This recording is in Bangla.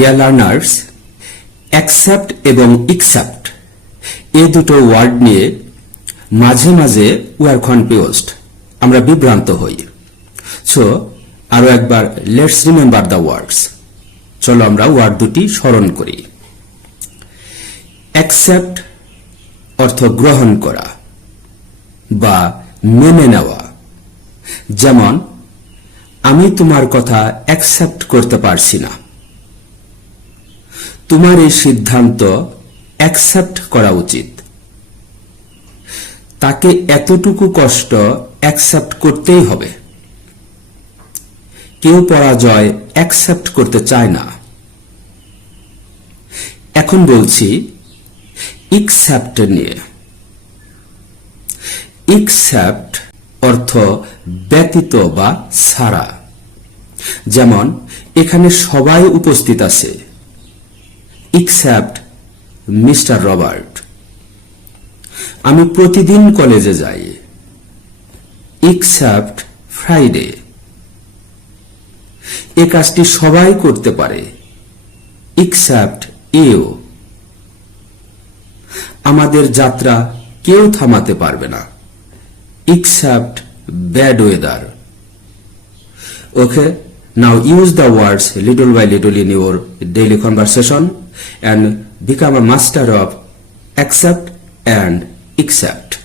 ডিয়ার লার্নার্স অ্যাকসেপ্ট এবং ইকসেপ্ট এ দুটো ওয়ার্ড নিয়ে মাঝে মাঝে উই আর কনফিউজড আমরা বিভ্রান্ত হই। সো আরও একবার লেটস রিমেম্বার দ্য ওয়ার্ডস চলো আমরা ওয়ার্ড দুটি স্মরণ করি। অ্যাকসেপ্ট অর্থ গ্রহণ করা বা মেনে নেওয়া। যেমন, আমি তোমার কথা অ্যাকসেপ্ট করতে পারছি না। তোমার এই সিদ্ধান্ত অ্যাকসেপ্ট করা উচিত। তাকে এতটুকু কষ্ট অ্যাকসেপ্ট করতেই হবে। কেউ পরাজয় অ্যাকসেপ্ট করতে চায় না। এখন বলছি ইকসেপ্ট নিয়ে। ইকসেপ্ট অর্থ ব্যতীত বা ছাড়া। যেমন, এখানে সবাই উপস্থিত আছে। ইকসেপ্ট মিস্টার রবার্ট আমি প্রতিদিন কলেজে যাই ইকসেপ্ট ফ্রাইডে এ কাজটি সবাই করতে পারে ইকসেপ্ট ইউ আমাদের যাত্রা কেউ থামাতে পারবে না except bad weather. Okay, now use the words little by little in your daily conversation and become a master of accept and accept.